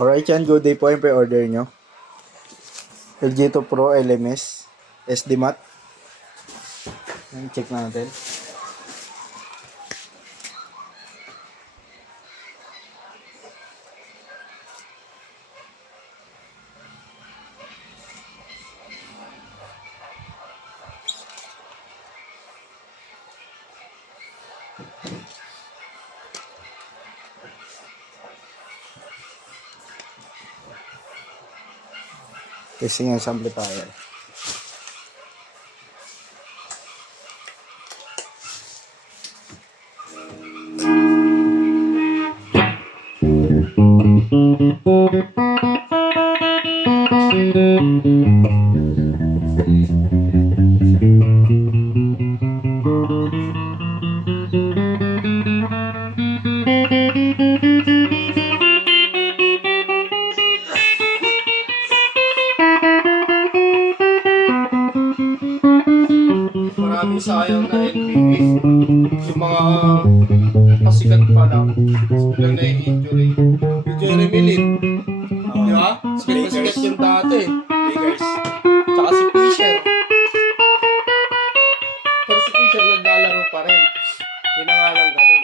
Alright yan, good day po yung pre-order nyo. LG2 Pro LMS SD mat. Check natin. Testing ang amplifier. Maraming sayang na NBA. Yung mga pasikat pa lang, bilang na-injury. Yung Jeremy Lin, di ba? Sikat yung dati. Lakers. Tsaka si Fisher. Pero si Fisher naglalaro pa rin. Hindi na nga lang ganun.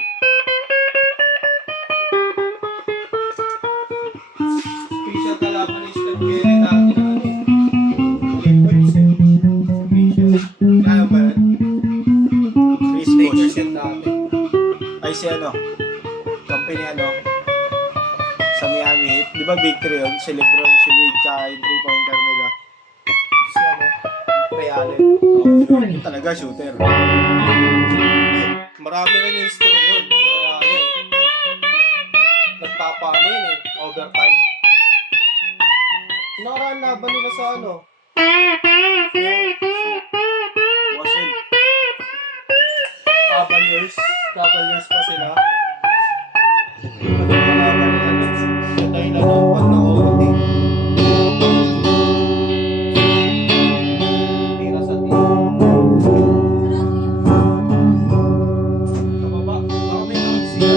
Fisher kalaban ni Steph Curry dati na ano eh. Game points eh. Si Fisher. Kaya ba yun? Chris Lakers Bosh. yung dati. Ay si ano, company ano, sa Miami Heat. Di ba big three yun? Si Lebron, si Wade, tsaka yung 3-pointer nila. Si ano? Ray Allen. Yun talaga shooter. Marami rin yung history yun. Si Ray Allen. Nagpapaano yun eh. Overtime. Nakaraan laban nila sa ano? Wasn't. Cavaliers pa sila. Nakalaban nila nun. Sa dahilan ng pag-na-holding. Tira sa team. Sa baba. Baka may notes siya.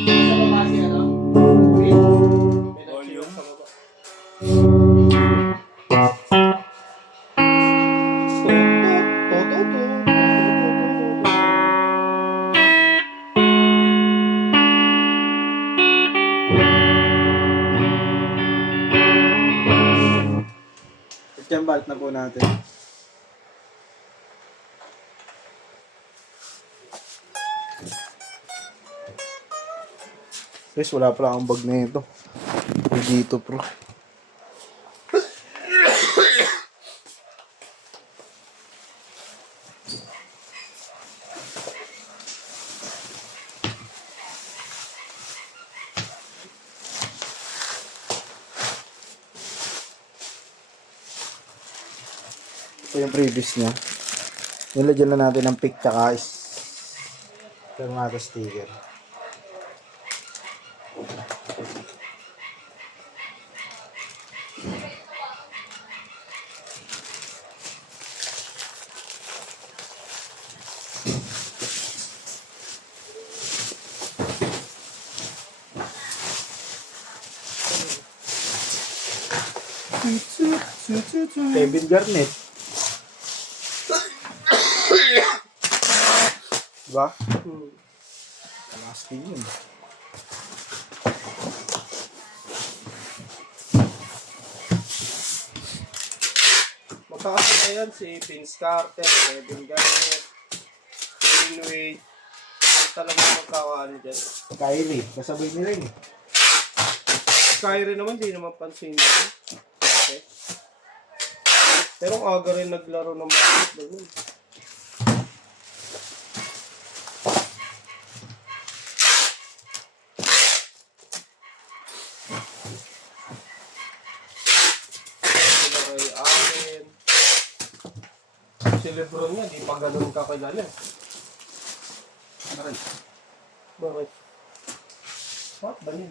Sa baba siya na. May Volume. sa baba. Yan, balik na po natin. Guys, wala pala akong bag na ito. LG2 Pro. Ito yung previous niya. Nilagyan na natin ng pick tsaka thermata sticker. Kevin Garnett. Diba? Nasty yun. Magkakasya yan si Vince Carter, Kevin Garnett, Dwayne Wade. Talagang magkakaano dyan. Kyrie, kasabay nila yun eh. Kyrie naman, di naman pansin nila. Okay. Pero ang aga rin naglaro ng basketball nun. Sila Ray Allen. Si Lebron nga, di pa ganun kakilala. Bakit? What? Banin.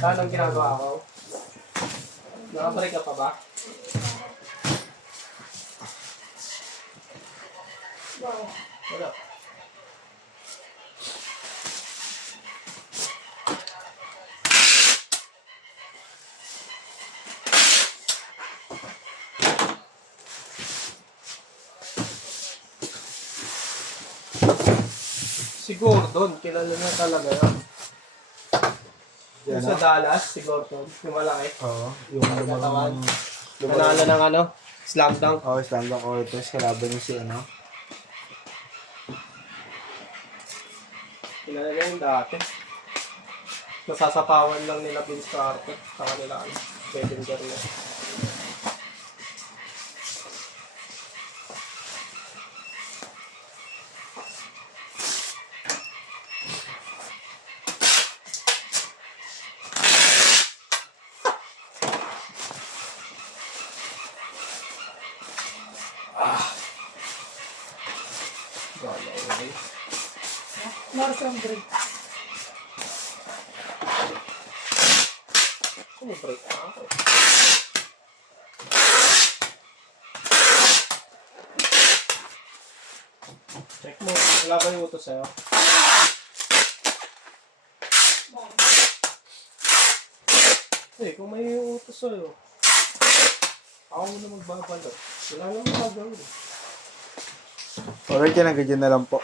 Anong ginagawa ko? Nakabalik ka pa ba? Wala. Si Gordon, kilala niya talaga yan. Yung sa Dallas, si Gordon, yung malaki. Oo. Yung Katawan. Nanalo ng ano, slam dunk. Oo, slam dunk contest. Kalaban niya si ano. Kilala niya yung dati. Nasasapawan lang nila Vince Carter sa kanila, ano, Kevin Garnett. Wala, okay. Morrison break. Break na ako. Check mo. Wala ba yung utos sa'yo? Eh, kung may utos sa'yo, ako muna magbabalot. Wala naman magagawin. Alright, yan. Hanggang dyan na lang po.